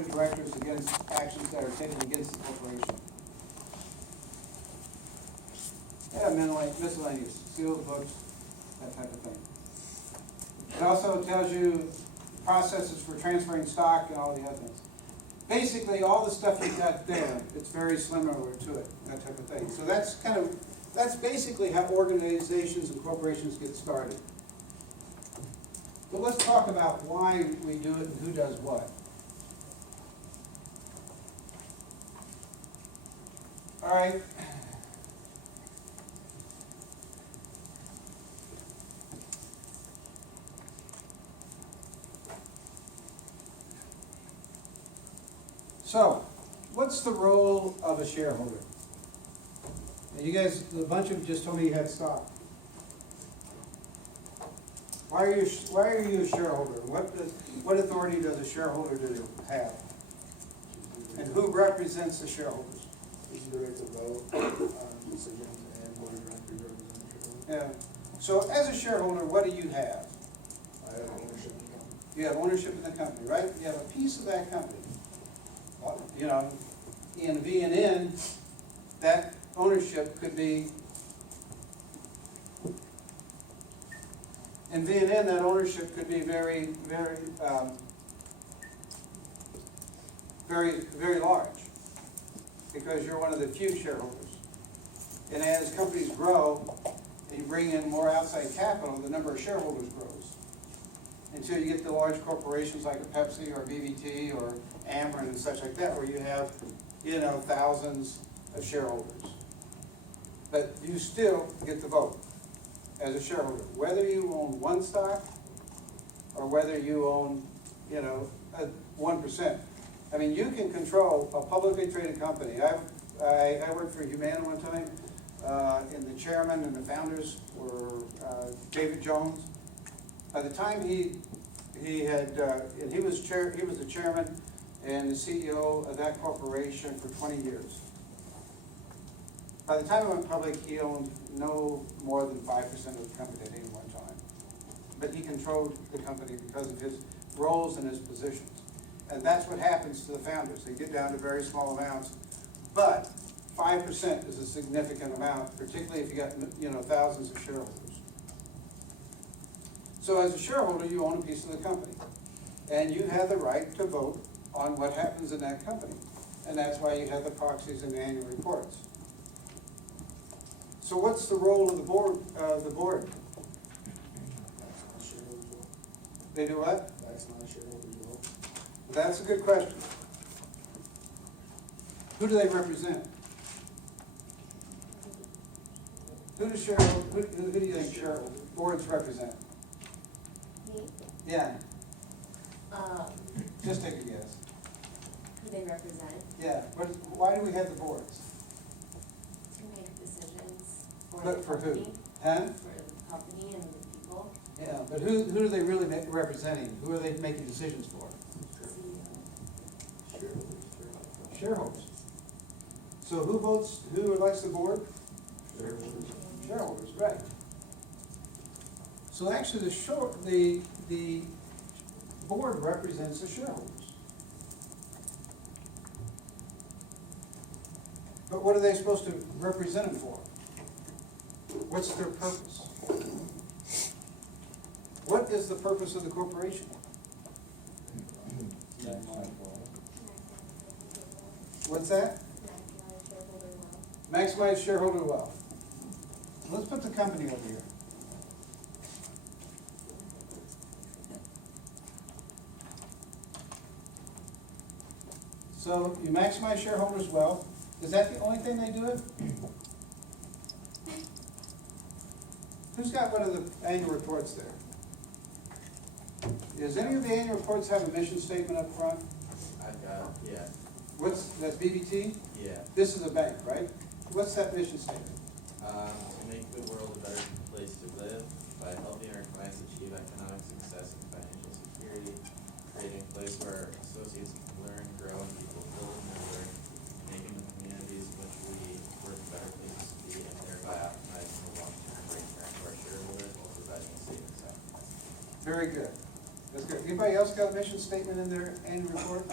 board of directors against actions that are taken against the corporation. Yeah, miscellaneous, sealed books, that type of thing. It also tells you processes for transferring stock and all the other things. Basically, all the stuff you got there, it's very similar to it, that type of thing. So that's basically how organizations and corporations get started. But let's talk about why we do it and who does what. All right. So, what's the role of a shareholder? Now you guys, a bunch of you just told me you had stock. Why are you a shareholder? What authority does a shareholder have? And who represents the shareholders? Is the right to vote on decisions and board of directors represent the shareholders. Yeah. So as a shareholder, what do you have? I have ownership in the company. You have ownership in the company, right? You have a piece of that company. You know, in V&N, that ownership could be, in V&N, that ownership could be very, very large, because you're one of the few shareholders. And as companies grow, and you bring in more outside capital, the number of shareholders grows. Until you get to large corporations like a Pepsi or BVT or Ameren and such like that, where you have, you know, thousands of shareholders. But you still get to vote as a shareholder, whether you own one stock or whether you own, you know, 1%. I mean, you can control a publicly traded company. I worked for Humana one time, and the chairman and the founders were David Jones. By the time he was the chairman and the CEO of that corporation for 20 years. By the time it went public, he owned no more than 5% of the company at any one time. But he controlled the company because of his roles and his positions. And that's what happens to the founders. They get down to very small amounts, but 5% is a significant amount, particularly if you got, you know, thousands of shareholders. So as a shareholder, you own a piece of the company, and you have the right to vote on what happens in that company. And that's why you have the proxies and the annual reports. So what's the role of the board? Maximize shareholders vote. They do what? Maximize shareholders vote. That's a good question. Who do they represent? Who do you think boards represent? Me? Yeah, just take a guess. Who they represent, Yeah, why do we have the boards? to make decisions for But the for who? company. Huh? For the company and the people. Yeah, but who are they really representing? Who are they making decisions for? Shareholders. Shareholders. So who votes, who elects the board? Shareholders. Shareholders, right. So actually the board represents the shareholders. But what are they supposed to represent them for? What's their purpose? What is the purpose of the corporation? What's that? Maximize shareholder wealth. Let's put the company over here. So you maximize shareholders' wealth. Is that the only thing they do it? Who's got one of the annual reports there? Does any of the annual reports have a mission statement up front? I've got, yeah, That's BBT? yeah. This is a bank, right? What's that mission statement? To make the world a better place to live by helping our clients achieve economic success and financial security, creating a place where our associates can learn, grow, and be fulfilled in their work, making the communities in which we work better places to be, and thereby optimizing the long-term return to our shareholders while providing a safe and sound. Very good. That's Okay, anybody else got a mission statement in their annual report?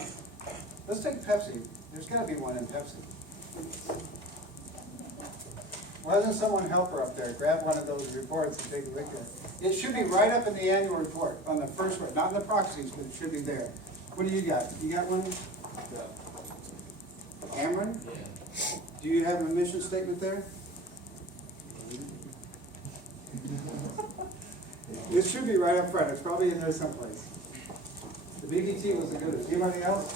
Let's take Pepsi, there's gotta be one in Pepsi. Why doesn't someone help her up there, grab one of those reports and take a look at it? It should be right up in the annual report, on the first one, not in the proxies, but it should be there. What do you got? You got one? Cameron, Yeah. do you have a mission statement there? It should be right up front, it's probably in there someplace. The BBT was a good one. Anybody else?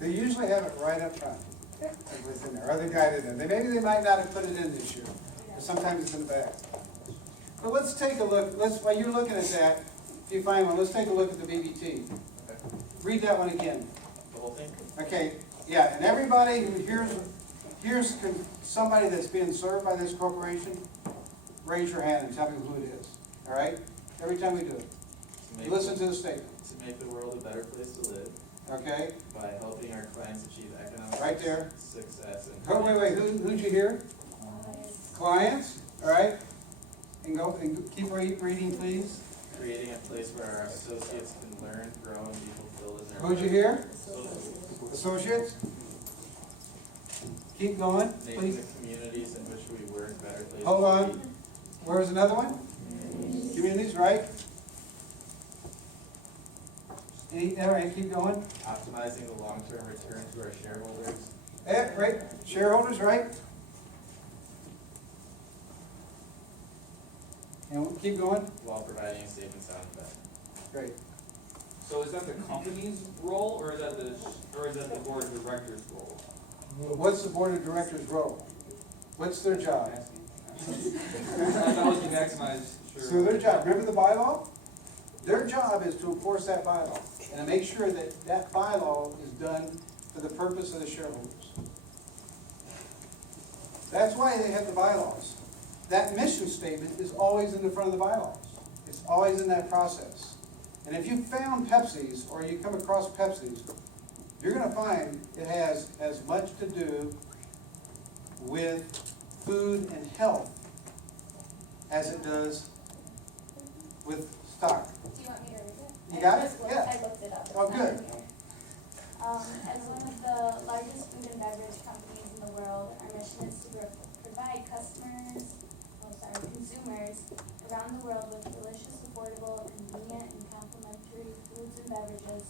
They usually have it right up front. It's in there, or they guided in. Maybe they might not have put it in this year, but sometimes it's in the back. But let's take a look, while you're looking at that, if you find one, let's take a look at the BBT. Okay. Read that one again. The whole thing? Okay, yeah, and everybody who here's somebody that's being served by this corporation, raise your hand and tell me who it is, all right? Every time we do it. Listen to the statement, To make the world a better place to live okay? by helping our clients achieve economic Right there. success and. Oh, wait, who'd you hear? Clients, all right? And keep reading, please. Creating a place where our associates can learn, grow, and be fulfilled in their. Who'd you hear? Social- Associates? Keep going, Making please. the communities in which we work better places. Hold to on. be. Where's another one? Communities, right? All right, keep going. Optimizing the long-term return to our shareholders. Right, shareholders, right? And we'll keep going. While providing a safe and sound environment. Great. So is that the company's role, or is that the board of directors' role? What's the board of directors' role? What's their job? That was to maximize, So their job, remember the bylaw? Their job is to enforce that bylaw and to make sure that that bylaw is done for the purpose of the shareholders. That's why they have the bylaws. That mission statement is always in the front of the bylaws. It's always in that process. And if you found Pepsi's or you come across Pepsi's, you're gonna find it has as much to do with food and health as it does with stock. Do you want me to read it? You got I it? just looked- Yeah. I looked it up. It's Oh, not good. in here. As one of the largest food and beverage companies in the world, our mission is to provide consumers around the world with delicious, affordable, convenient, and complimentary foods and beverages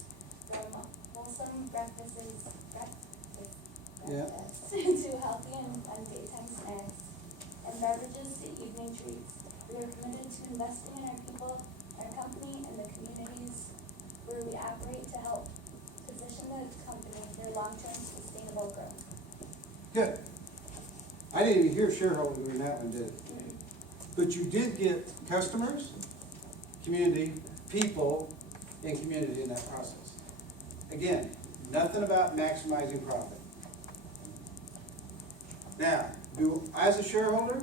from wholesome breakfasts Yeah. to healthy and fun daytime snacks and beverages to evening treats. We are committed to investing in our people, our company, and the communities where we operate to help position the company for long-term sustainable growth. Good. I didn't even hear shareholder in that one, did it? But you did get customers, community, people, and community in that process. Again, nothing about maximizing profit. Now, as a shareholder,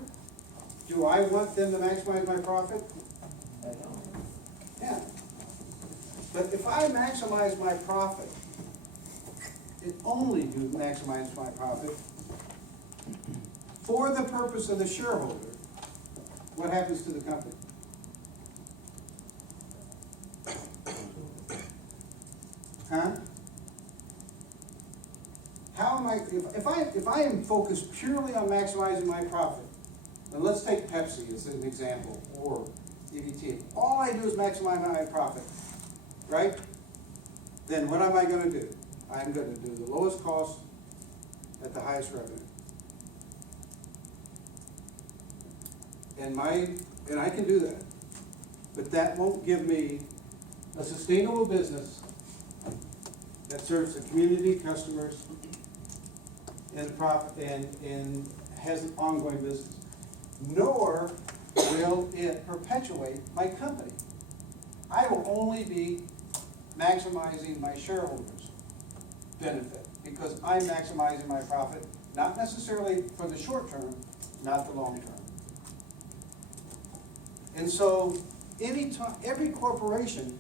do I want them to maximize my profit? Yeah. But if I maximize my profit, it only do maximize my profit for the purpose of the shareholder, what happens to the company? Huh? How am I, if I am focused purely on maximizing my profit, and let's take Pepsi as an example, or EBT, all I do is maximize my profit, right? Then what am I gonna do? I'm gonna do the lowest cost at the highest revenue. And I can do that, but that won't give me a sustainable business that serves the community, customers, and has an ongoing business. Nor will it perpetuate my company. I will only be maximizing my shareholders' benefit because I'm maximizing my profit, not necessarily for the short term, not the long term. And so, every corporation,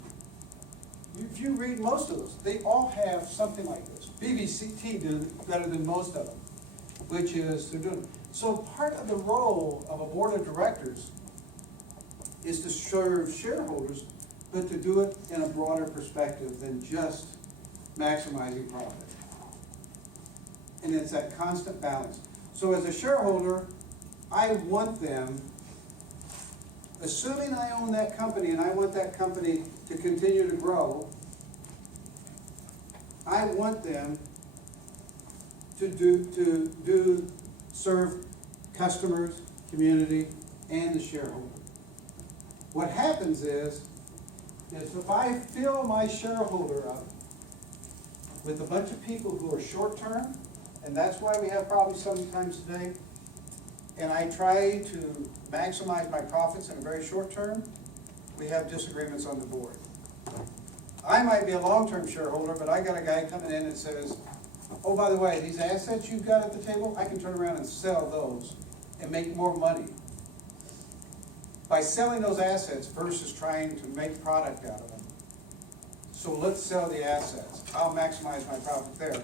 if you read most of those, they all have something like this. BVCT do better than most of them. which is to do. So part of the role of a board of directors is to serve shareholders, but to do it in a broader perspective than just maximizing profit. And it's that constant balance. So as a shareholder, I want them, assuming I own that company and I want that company to continue to grow, I want them to serve customers, community, and the shareholder. What happens is if I fill my shareholder up with a bunch of people who are short-term, and that's why we have problems sometimes today, and I try to maximize my profits in a very short term, we have disagreements on the board. I might be a long-term shareholder, but I got a guy coming in and says, oh, by the way, these assets you've got at the table, I can turn around and sell those and make more money by selling those assets versus trying to make product out of them. So let's sell the assets. I'll maximize my profit there.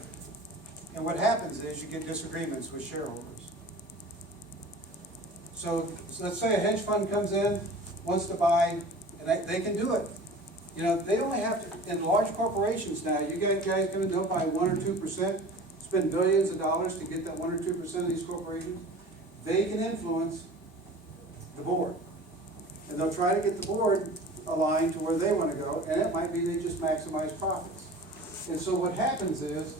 And what happens is you get disagreements with shareholders. So let's say a hedge fund comes in, wants to buy, and they can do it. You know, they only have to, in large corporations now, you guys come in, they'll buy 1 or 2%, spend billions of dollars to get that 1 or 2% of these corporations. They can influence the board. And they'll try to get the board aligned to where they want to go, and it might be they just maximize profits. And so what happens is,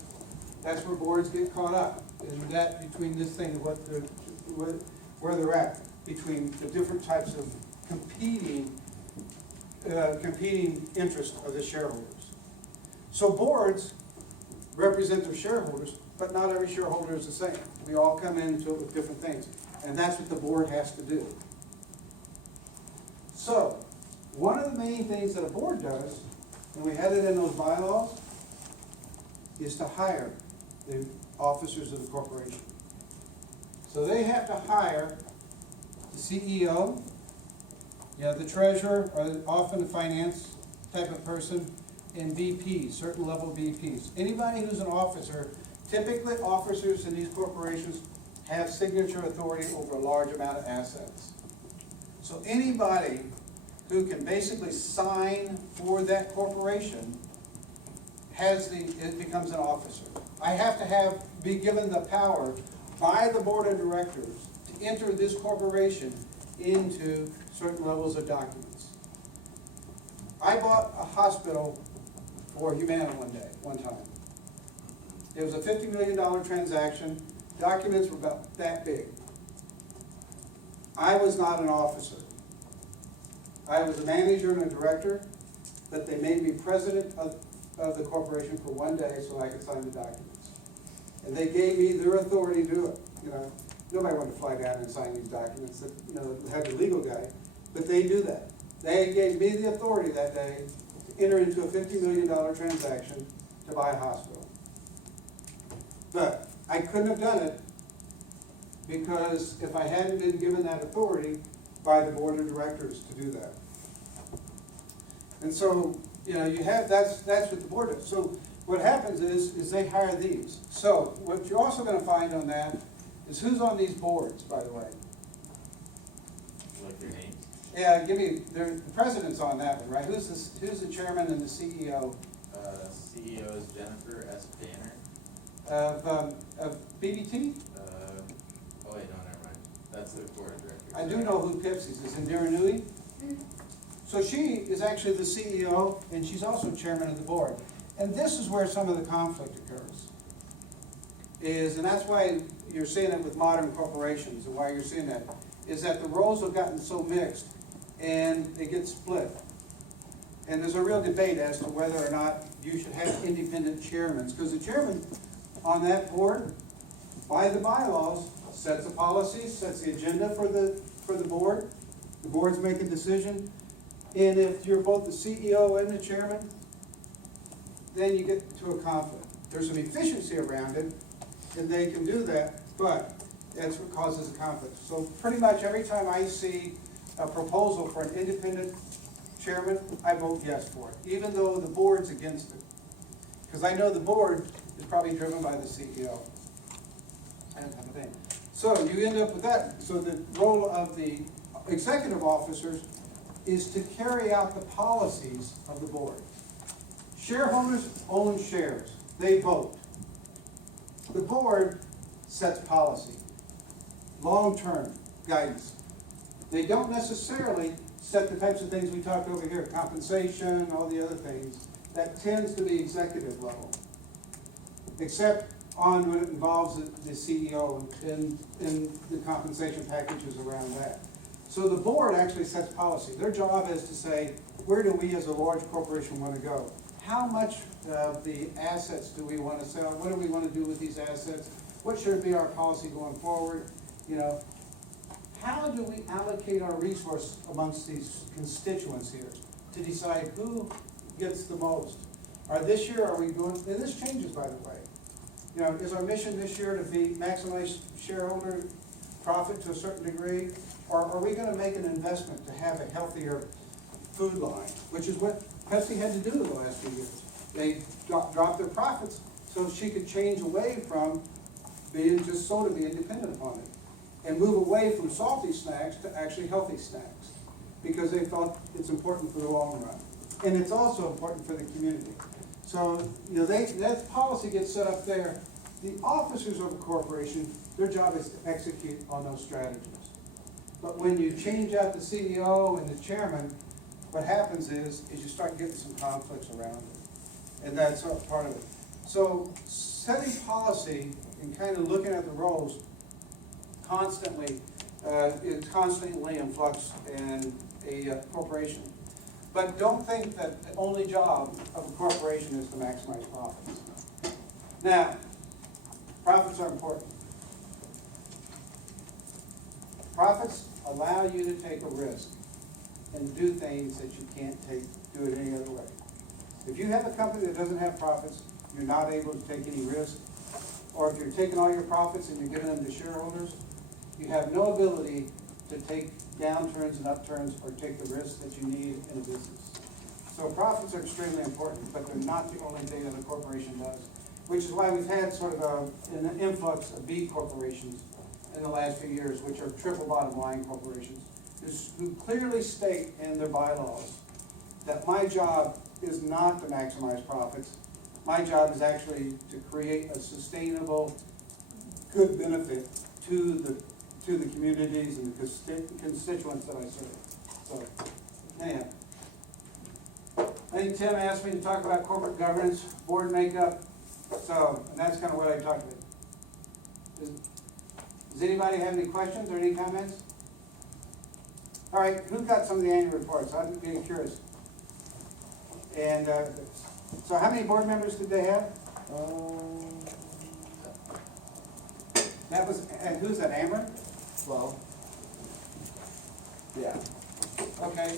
that's where boards get caught up, in that between this thing, where they're at, between the different types of competing interests of the shareholders. So boards represent their shareholders, but not every shareholder is the same. We all come into it with different things, and that's what the board has to do. So, one of the main things that a board does, and we had it in those bylaws, is to hire the officers of the corporation. So they have to hire the CEO, the treasurer, or often a finance type of person, and VPs, certain level VPs. Anybody who's an officer, typically officers in these corporations have signature authority over a large amount of assets. So anybody who can basically sign for that corporation it becomes an officer. I have to be given the power by the board of directors to enter this corporation into certain levels of documents. I bought a hospital for Humana one time. It was a $50 million transaction. Documents were about that big. I was not an officer. I was a manager and a director, but they made me president of the corporation for one day so I could sign the documents. And they gave me their authority to do it. Nobody wanted to fly down and sign these documents that, had the legal guy, but they do that. They gave me the authority that day to enter into a $50 million transaction to buy a hospital. But I couldn't have done it because if I hadn't been given that authority by the board of directors to do that. And so, that's what the board does. So what happens is they hire these. So what you're also going to find on that is who's on these boards, by the way. Like their names? Yeah, the president's on that one, right? Who's the chairman and the CEO? CEO is Jennifer S. Banner. Of BBT? Oh wait, no, never mind. That's the board of directors. I do know who Pipsy's is, Indira Nui. So she is actually the CEO, and she's also chairman of the board. And this is where some of the conflict occurs. And that's why you're seeing it with modern corporations, and why you're seeing that, is that the roles have gotten so mixed, and they get split. And there's a real debate as to whether or not you should have independent chairmen, because the chairman on that board, by the bylaws, sets the policies, sets the agenda for the board. The board's making a decision. And if you're both the CEO and the chairman, then you get to a conflict. There's some efficiency around it, and they can do that, but that's what causes a conflict. So pretty much every time I see a proposal for an independent chairman, I vote yes for it, even though the board's against it. Because I know the board is probably driven by the CEO. that type of thing. So you end up with that. So the role of the executive officers is to carry out the policies of the board. Shareholders own shares, they vote. The board sets policy, long-term guidance. They don't necessarily set the types of things we talked over here, compensation, all the other things. That tends to be executive level, except on when it involves the CEO and the compensation packages around that. So the board actually sets policy. Their job is to say, where do we as a large corporation want to go? How much of the assets do we want to sell? What do we want to do with these assets? What should be our policy going forward? You know, how do we allocate our resource amongst these constituents here to decide who gets the most? This year, are we going, and this changes, by the way. You know, is our mission this year to be maximize shareholder profit to a certain degree? Or are we gonna make an investment to have a healthier food line, which is what Pepsi had to do in the last few years. They dropped their profits so she could change away from being just soda, being dependent upon it, and move away from salty snacks to actually healthy snacks, because they felt it's important for the long run. And it's also important for the community. So, you know, that policy gets set up there. The officers of a corporation, their job is to execute on those strategies. But when you change out the CEO and the chairman, what happens is you start getting some conflicts around it. And that's part of it. So setting policy and kind of looking at the roles constantly, is constantly in flux in a corporation. But don't think that the only job of a corporation is to maximize profits. Now, profits are important. Profits allow you to take a risk and do things that you can't do it any other way. If you have a company that doesn't have profits, you're not able to take any risk. Or if you're taking all your profits and you're giving them to shareholders, you have no ability to take downturns and upturns or take the risks that you need in a business. So profits are extremely important, but they're not the only thing that a corporation does, which is why we've had sort of an influx of B corporations in the last few years, which are triple bottom line corporations, who clearly state in their bylaws that my job is not to maximize profits. My job is actually to create a sustainable, good benefit to the communities and the constituents that I serve. So, anyhow. I think Tim asked me to talk about corporate governance, board makeup, so, and that's kind of what I talked about. Does anybody have any questions or any comments? All right, who got some of the annual reports? I'm being curious. And so how many board members did they have? That was, and who's that, Ameren? 12. Yeah. Okay.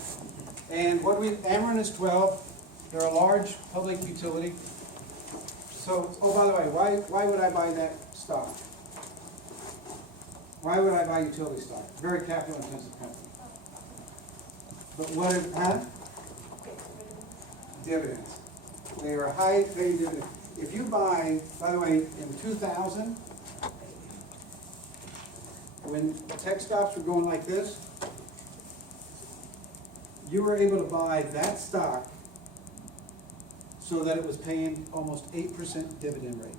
And Ameren is 12. They're a large public utility. So, oh, by the way, why would I buy that stock? Why would I buy utility stock? Very capital intensive company. But what if, dividends. They are high paid dividends. If you buy, by the way, in 2000, when tech stocks were going like this, you were able to buy that stock so that it was paying almost 8% dividend rate.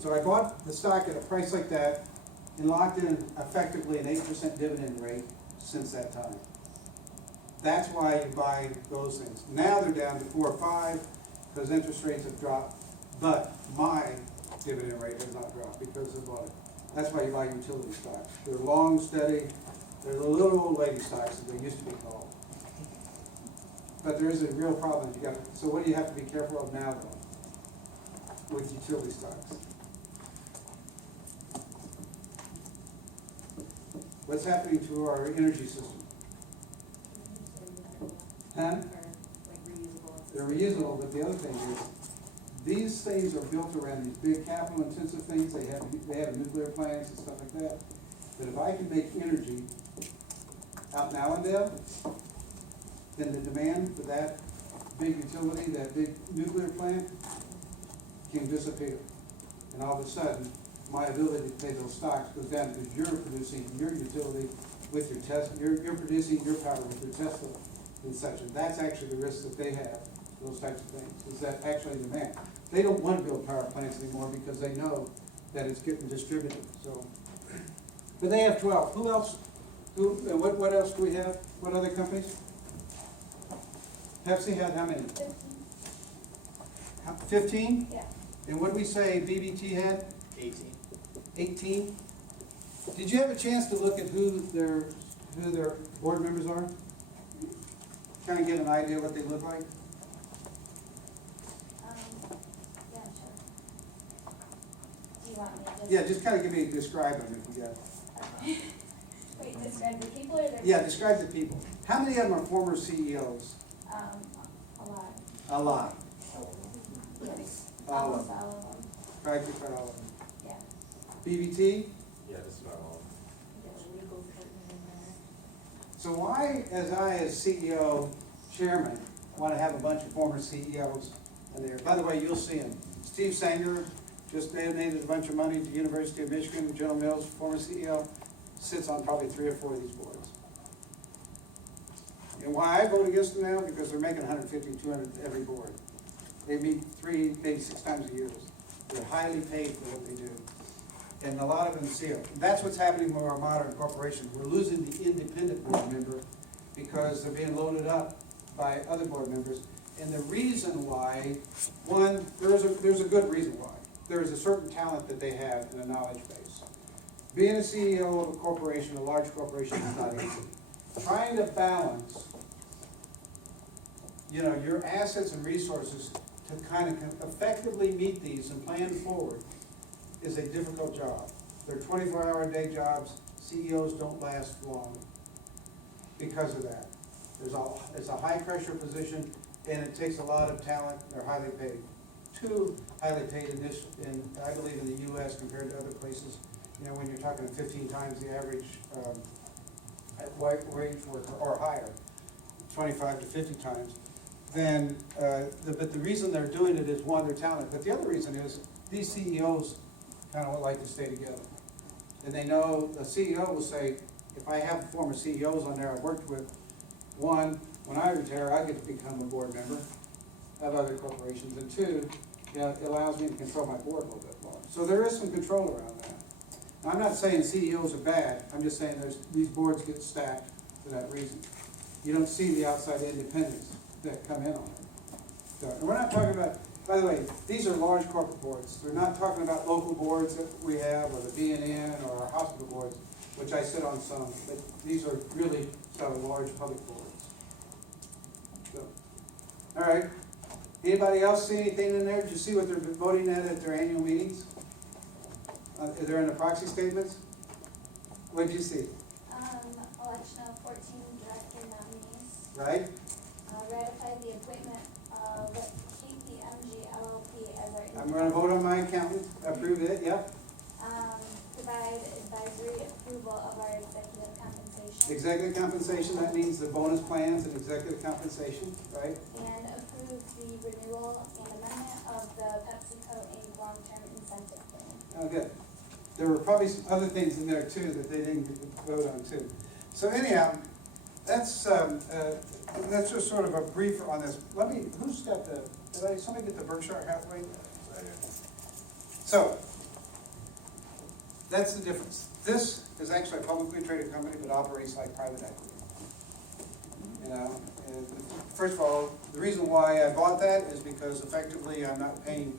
So I bought the stock at a price like that and locked in effectively an 8% dividend rate since that time. That's why you buy those things. Now they're down to 4 or 5 because interest rates have dropped, but my dividend rate has not dropped because of what? That's why you buy utility stocks. They're long, steady. They're the little old lady stocks that they used to be called. But there is a real problem. So what do you have to be careful of now, though, with utility stocks? What's happening to our energy system? Huh? They're reusable, but the other thing is, these things are built around these big capital intensive things. They have nuclear plants and stuff like that. But if I can make energy out in Allendale, then the demand for that big utility, that big nuclear plant, can disappear. and all of a sudden, my ability to pay those stocks goes down because you're producing your utility with your Tesla, you're producing your power with your Tesla and such, and that's actually the risk that they have, those types of things, is that actually demand. They don't want to build power plants anymore because they know that it's getting distributed, so. But they have 12. Who else? And what else do we have? What other companies? Pepsi had how many? 15? Yeah. And what did we say BBT had? 18. 18? Did you have a chance to look at who their board members are? Kind of get an idea what they look like? Yeah, sure. Do you want me to just? Yeah, just kind of describe them if you got. Okay. Wait, describe the people or their? Yeah, describe the people. How many of them are former CEOs? A lot. A lot. Yes. All of Almost them. all of them, Practically all of them. yeah. BBT? Yeah, just about all. There's a legal partner in there. So why, as CEO, chairman, want to have a bunch of former CEOs in there? By the way, you'll see them. Steve Sanger just donated a bunch of money to University of Michigan, General Mills, former CEO, sits on probably 3 or 4 of these boards. And why I vote against them now? Because they're making 150, 200 every board. They meet 3, maybe 6 times a year. They're highly paid for what they do. And a lot of them see it. That's what's happening with our modern corporations. We're losing the independent board member because they're being loaded up by other board members. And the reason why, one, there's a good reason why. There is a certain talent that they have in a knowledge base. Being a CEO of a corporation, a large corporation, is not easy. Trying to balance, your assets and resources to kind of effectively meet these and plan forward is a difficult job. They're 24-hour-a-day jobs. CEOs don't last long because of that. It's a high-pressure position, and it takes a lot of talent. They're highly paid. Too highly paid I believe in the U.S. compared to other places. When you're talking 15 times the average wage worker or higher, 25 to 50 times. Then, but the reason they're doing it is one, their talent. But the other reason is these CEOs kind of would like to stay together. And they know the CEO will say, if I have former CEOs on there I've worked with, one, when I retire, I get to become a board member of other corporations. And two, it allows me to control my board a little bit more. So there is some control around that. Now, I'm not saying CEOs are bad. I'm just saying these boards get stacked for that reason. You don't see the outside independents that come in on it. So, and we're not talking about, by the way, these are large corporate boards. We're not talking about local boards that we have, or the BNN, or our hospital boards, which I sit on some, but these are really sort of large public boards. So, all right. Anybody else see anything in there? Did you see what they're voting at their annual meetings? They're in the proxy statements? What did you see? Election of 14 director nominees. Right? Ratify the appointment of KPMG LLP as our. I'm gonna vote on my accountant, approve it, yep. Provide advisory approval of our executive compensation. Executive compensation, that means the bonus plans and executive compensation, right? And approve the renewal and amendment of the PepsiCo Inc. long-term incentive plan. Oh, good. There were probably some other things in there too that they didn't vote on too. So anyhow, that's just sort of a brief on this. Who's got did somebody get the Berkshire Hathaway? So, that's the difference. This is actually a publicly traded company, but operates like private equity. And first of all, the reason why I bought that is because effectively I'm not paying.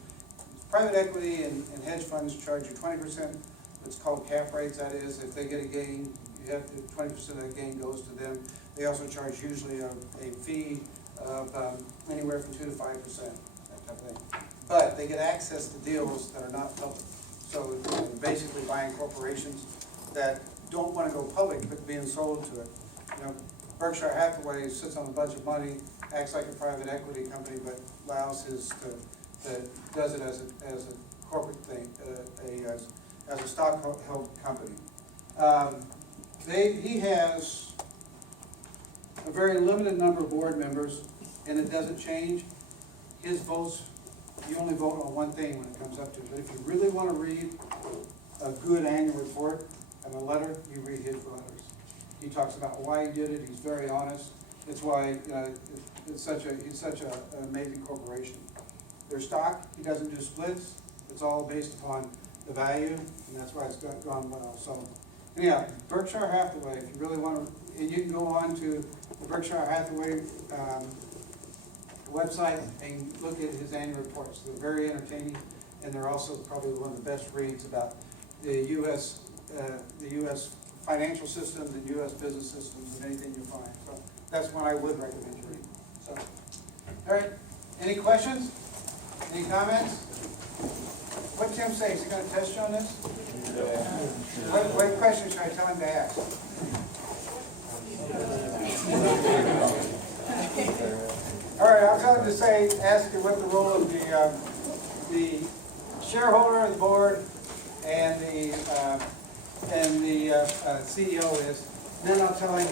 Private equity and hedge funds charge you 20%. It's called cap rates. That is, if they get a gain, you have to 20% of the gain goes to them. They also charge usually a fee of anywhere from 2 to 5%, that type of thing. But they get access to deals that are not public. So they're basically buying corporations that don't want to go public, but being sold to it. Berkshire Hathaway sits on a bunch of money, acts like a private equity company, but allows does it as a corporate thing, as a stock-held company. He has a very limited number of board members, and it doesn't change. His votes you only vote on one thing when it comes up to it. But if you really want to read a good annual report and a letter, you read his letters. He talks about why he did it, he's very honest. It's why, he's such an amazing corporation. Their stock, he doesn't do splits, it's all based upon the value, and that's why it's gone well. So, anyhow, Berkshire Hathaway, if you really want to, and you can go on to the Berkshire Hathaway website and look at his annual reports. They're very entertaining, and they're also probably one of the best reads about the U.S. Financial systems and U.S. business systems and anything you find. So that's one I would recommend you read. So, all right, any questions? Any comments? What Tim say? Is he going to test you on this? What question should I tell him to ask? All right, I'll tell him to say, ask him what the role of the shareholder of the board and the CEO is. Then I'll tell him,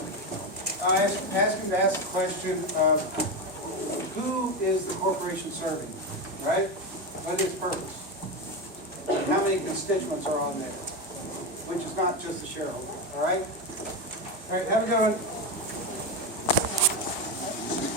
I'll ask him to ask the question of who is the corporation serving, right? What is its purpose? And how many constituents are on there? Which is not just the shareholder, all right? All right, have a good one.